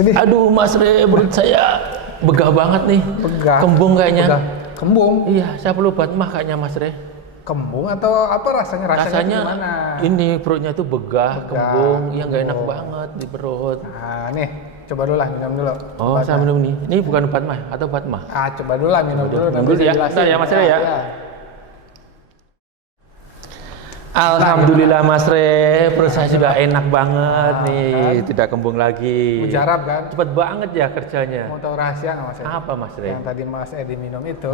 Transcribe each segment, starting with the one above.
Sini. Aduh Mas Re, perut saya begah banget nih. Begah. Kembung kayaknya. Begah. Kembung. Iya, saya perlu obat mah kayaknya Mas Re. Kembung atau apa rasanya? Rasanya gimana? Ini perutnya tuh begah, kembung, yang nggak enak banget di perut. Nah, nih, coba dulu lah minum dulu. Oh, saya minum nih. Ini bukan obat mah atau obat mah? Coba dulu lah minum dulu. Minum dulu ya. Bentar ya Mas Re ya. Alhamdulillah Mas Re, perut saya sudah enak banget nih, kan? Tidak kembung lagi. Mujarab kan? Cepet banget ya kerjanya. Mau tahu rahasia nggak Mas Edi? Apa Mas Re? Yang tadi Mas Edi minum itu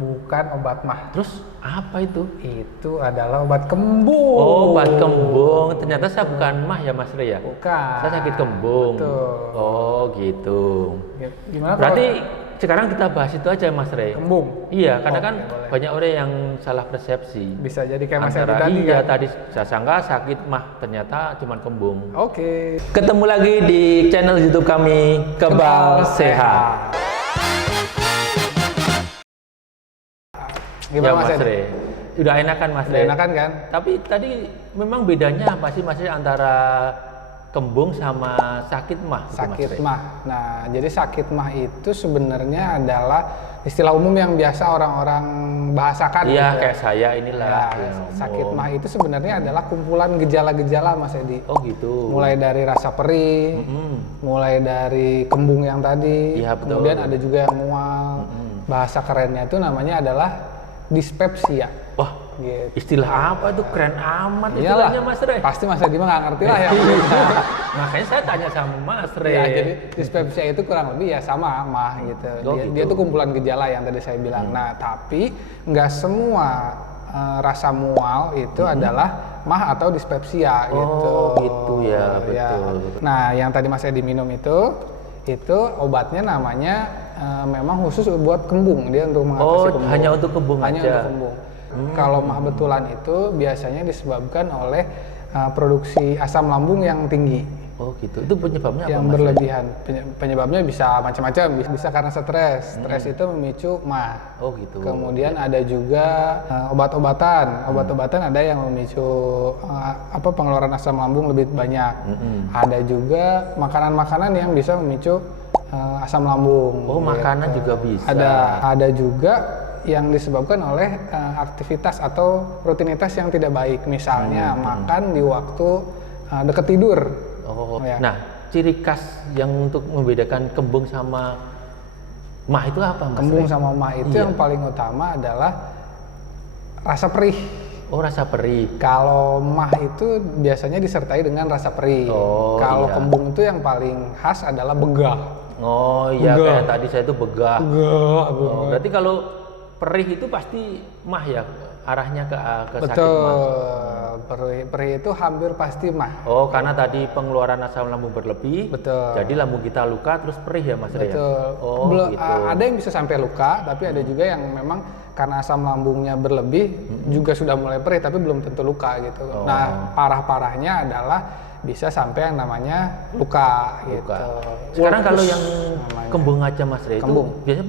bukan obat mah. Terus apa itu? Itu adalah obat kembung. Oh, obat kembung. Ternyata saya bukan mah ya Mas Re ya? Bukan. Saya sakit kembung. Betul. Oh gitu. Gimana? Berarti sekarang kita bahas itu aja Mas Re. Kembung. Iya, karena kan boleh. banyak orang yang salah persepsi. Bisa jadi kayak Mas Edi Antara tadi iya kan? tadi saya sangka sakit mah, ternyata cuma kembung. Oke. Ketemu lagi di channel YouTube kami Kebal Sehat. Gimana Ya Mas Mas Edi? Re. Udah enakan Mas Re. Udah enakan kan? Tapi tadi memang bedanya apa sih Mas Re antara kembung sama sakit mah? Sakit mah. Nah, jadi sakit mah itu sebenarnya adalah istilah umum yang biasa orang-orang bahasakan. Iya, gitu kayak saya inilah. Ya, sakit mah itu sebenarnya adalah kumpulan gejala-gejala Mas Edi. Oh gitu. Mulai dari rasa perih, mulai dari kembung yang tadi, Iya, betul. kemudian ada juga yang mual. Bahasa kerennya itu namanya adalah dispepsia. Wah, Gitu. istilah apa itu keren amat Iyalah, istilahnya Mas Re. pasti Mas Edi mah nggak ngerti lah ya. Makanya saya tanya sama Mas Re. Ya, jadi dispepsia itu kurang lebih ya sama mah gitu. Oh, Dia, gitu. dia tuh kumpulan gejala yang tadi saya bilang. Nah, tapi nggak semua rasa mual itu adalah mah atau dispepsia gitu. Oh, gitu ya, betul. Nah, yang tadi Mas Edi minum itu obatnya namanya memang khusus buat kembung, dia untuk mengatasi kembung. Hanya untuk kembung Hanya aja. untuk kembung. Kalau mah betulan itu biasanya disebabkan oleh produksi asam lambung yang tinggi. Oh gitu. Itu penyebabnya apa Yang Mas Re? berlebihan. Penyebabnya bisa macam-macam, bisa karena stres. Stres itu memicu mah. Oh gitu. Kemudian ada juga obat-obatan. Obat-obatan ada yang memicu pengeluaran asam lambung lebih banyak. Ada juga makanan-makanan yang bisa memicu asam lambung. Oh, makanan juga bisa. Ada juga yang disebabkan oleh aktivitas atau rutinitas yang tidak baik. Misalnya makan di waktu dekat tidur. Oh. Ya. Nah, ciri khas yang untuk membedakan kembung sama mah itu apa Mas Kembung Re? sama mah itu Iya. yang paling utama adalah rasa perih. Oh, rasa perih. Kalau mah itu biasanya disertai dengan rasa perih. Oh, Kalau iya. kembung itu yang paling khas adalah begah. Oh iya, Begah. kayak tadi saya itu begah. Begah. Oh, berarti kalau perih itu pasti mah ya, arahnya ke sakit Betul. mah. Perih itu hampir pasti mah. Oh, karena tadi pengeluaran asam lambung berlebih. Betul. Jadi lambung kita luka terus perih ya Mas Ria? Betul. Oh, gitu. Ada yang bisa sampai luka, tapi ada juga yang memang karena asam lambungnya berlebih juga sudah mulai perih, tapi belum tentu luka gitu. Oh. Nah, parah-parahnya adalah bisa sampai yang namanya luka. Gitu. Sekarang kalau Workus yang namanya. kembung aja Mas Ria, itu Kembung. biasanya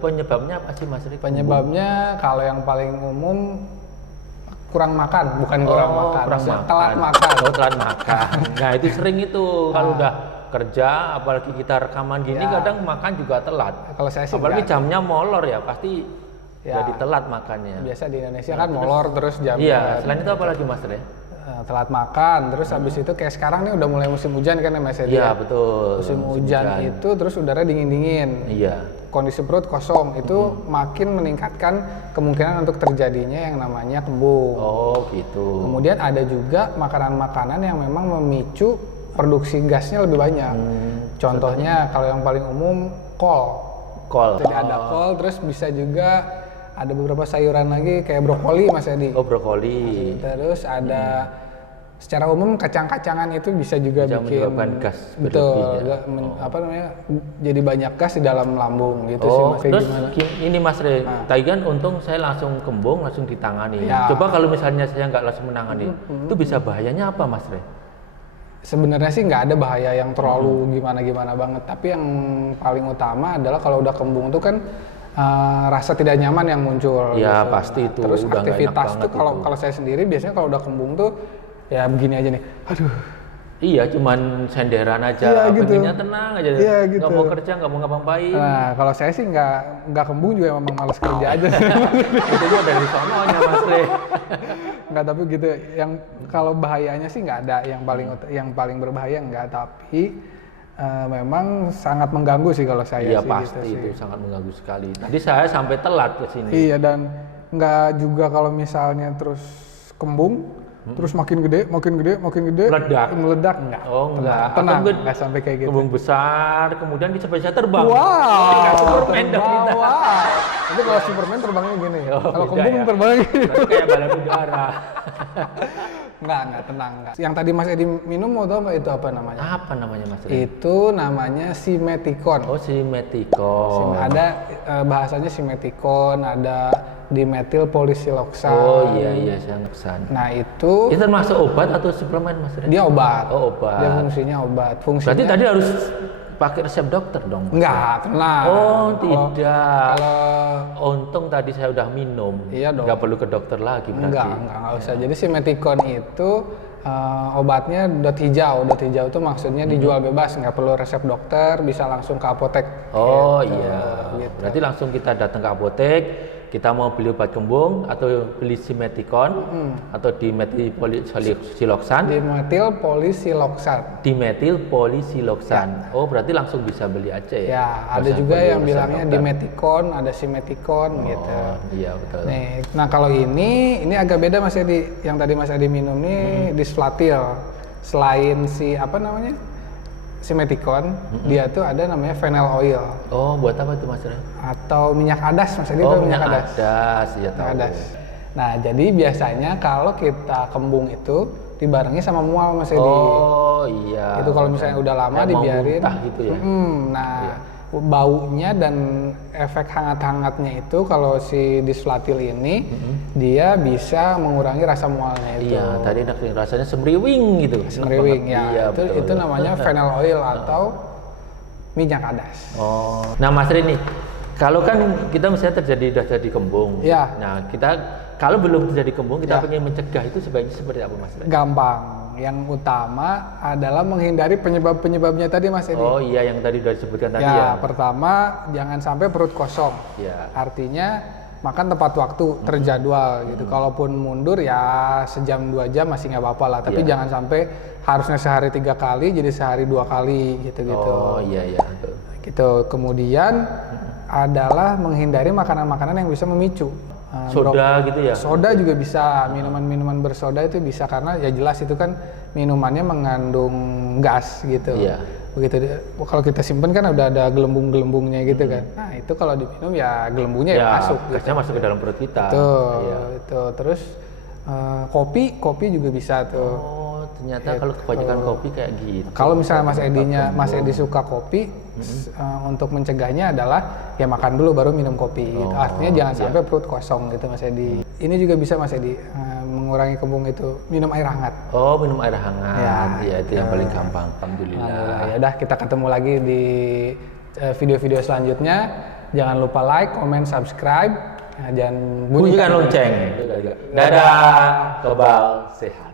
penyebabnya apa sih Mas Ria? Penyebabnya kalau yang paling umum kurang makan, bukan kurang makan, telat makan. Oh, telat makan. Nah, itu sering itu kalau udah kerja, apalagi kita rekaman gini, kadang makan juga telat. Kalau saya sih Apalagi enggak. jamnya molor ya, pasti Ya. jadi telat makannya. Biasa di Indonesia kan molor terus jamnya. Iya, selain itu apa lagi Mas Ria? Telat makan, terus habis itu kayak sekarang nih udah mulai musim hujan kan ya Mas Edi? Iya, betul. Musim hujan itu terus udara dingin-dingin. Iya. Kondisi perut kosong itu makin meningkatkan kemungkinan untuk terjadinya yang namanya kembung. Oh, gitu. Kemudian ada juga makanan-makanan yang memang memicu produksi gasnya lebih banyak. Contohnya kalau yang paling umum kol. Kol. Jadi ada kol, terus bisa juga ada beberapa sayuran lagi kayak brokoli Mas Edi. Oh, brokoli. Terus ada secara umum kacang-kacangan itu bisa juga Bisa bikin menyebabkan gas betul berlebih, jadi banyak gas di dalam lambung gitu sih Oh, Mas. Kayak terus gimana? ini Mas Re, tadi kan untung saya langsung kembung, langsung ditangani. Ya. Coba kalau misalnya saya nggak langsung menangani, itu bisa bahayanya apa Mas Re? Sebenarnya sih nggak ada bahaya yang terlalu gimana-gimana banget, tapi yang paling utama adalah kalau udah kembung tuh kan rasa tidak nyaman yang muncul. Ya, gitu. pasti itu Terus udah nggak enak aktivitas tuh banget kalau itu. kalau saya sendiri biasanya kalau udah kembung tuh ya begini aja nih. Aduh. Iya, cuman senderan aja. Iya, gitu. Pengennya tenang aja. Iya, gitu. Nggak mau kerja, nggak mau ngapa-ngapain. Nah, kalau saya sih nggak kembung juga, memang malas kerja aja. Itu juga dari sononya Mas Re. Nggak, tapi gitu. Yang kalau bahayanya sih nggak ada. Yang paling berbahaya nggak, tapi memang sangat mengganggu sih kalau saya Iya sih. pasti gitu itu sih. sangat mengganggu sekali. Tadi saya sampai telat ke sini. Iya, dan nggak juga kalau misalnya terus kembung, terus makin gede, meledak enggak. Oh enggak. Tenang, Atau nggak sampai kayak gitu. kembung besar, kemudian bisa terbang. Wow, Oh, nggak Superman dong kita. wow. Itu kalau Superman terbangnya gini. Oh, Kalau beda kembung ya. terbangnya gini. Berarti kayak balon udara. Enggak, tenang. Yang tadi Mas Edi minum, mau tahu nggak itu apa namanya? Apa namanya Mas Re? Itu namanya simeticon. Oh, simeticon. Ada bahasanya simeticon, ada dimetil polisiloksan. Oh iya sangat. Nah, itu Itu termasuk obat atau suplemen Mas Re? dia obat. Oh, obat. Dia fungsinya obat. Fungsinya Berarti tadi harus pakai resep dokter dong? enggak, tenang. Oh, tidak. Kalau Untung tadi saya udah minum. Iya dong. Nggak perlu ke dokter lagi berarti. enggak usah. Jadi simeticon itu obatnya dot hijau. Dot hijau itu maksudnya dijual bebas, nggak perlu resep dokter, bisa langsung ke apotek. Oh Gitu. iya. Berarti langsung kita datang ke apotek, kita mau beli obat kembung atau beli simeticon atau dimetil polisiloksan. Dimetil polisiloksan. Dimetil polisiloksan. Oh, berarti langsung bisa beli aja ya? Ya, ada Nggak usah juga perlu yang resep bilangnya dokter. dimeticon, ada simeticon gitu. Oh, iya betul. Nih, nah kalau ini agak beda Mas Edi. Yang tadi Mas Edi minum nih disflatil. Selain si apa namanya? Simeticon, dia tuh ada namanya phenyl oil Oh, buat apa tuh Mas Re? atau minyak adas, Mas Edi Oh, tahu minyak adas? adas, ya Minyak tahu. adas. Nah, jadi biasanya kalau kita kembung itu dibarengi sama mual Mas Edi. Oh iya. Itu kalau misalnya udah lama Kayak mau dibiarin. muntah gitu ya? Nah, baunya dan efek hangat-hangatnya itu kalau si disflatil ini dia bisa mengurangi rasa mualnya itu. Iya, tadi enak nih, rasanya semriwing gitu. Enak Semriwing banget. ya. Iya, itu betul. itu namanya phenyl oil atau minyak adas. Oh, nah Mas Rini, kalau kan kita misalnya udah jadi kembung. Iya. Nah, kita kalau belum terjadi kembung, kita Iya. pengen mencegah itu sebaiknya seperti apa Mas Rini? Gampang. Yang utama adalah menghindari penyebab-penyebabnya tadi Mas Edi. Oh iya, yang tadi udah disebutkan tadi Ya, ya. pertama jangan sampai perut kosong. Iya. Artinya makan tepat waktu, terjadwal gitu. Kalaupun mundur ya sejam 2 jam masih nggak apa-apa lah. Tapi Iya. jangan sampai harusnya sehari 3 kali jadi sehari 2 kali gitu-gitu. Oh iya betul. Gitu. Kemudian adalah menghindari makanan-makanan yang bisa memicu. Soda gitu ya? Soda juga bisa, minuman-minuman bersoda itu bisa karena ya jelas itu kan minumannya mengandung gas gitu. Iya. Begitu kalau kita simpen kan udah ada gelembung-gelembungnya gitu kan. Nah, itu kalau diminum ya gelembungnya ya masuk gitu. gasnya masuk ke dalam perut kita. Tuh, Iya. itu. Terus kopi juga bisa tuh. Oh, ternyata kalau kebanyakan kopi kayak gitu. Kalau misalnya Mas Edi suka kopi, untuk mencegahnya adalah ya makan dulu baru minum kopi. Gitu. Artinya jangan sampai perut kosong gitu Mas Edi. Ini juga bisa Mas Edi mengurangi kembung itu, minum air hangat. Oh, minum air hangat. Ya, itu yang paling gampang. Alhamdulillah. Ya udah, kita ketemu lagi di video-video selanjutnya. Jangan lupa like, comment, subscribe. Jangan Bunyikan lonceng. Dadah, kebal sehat.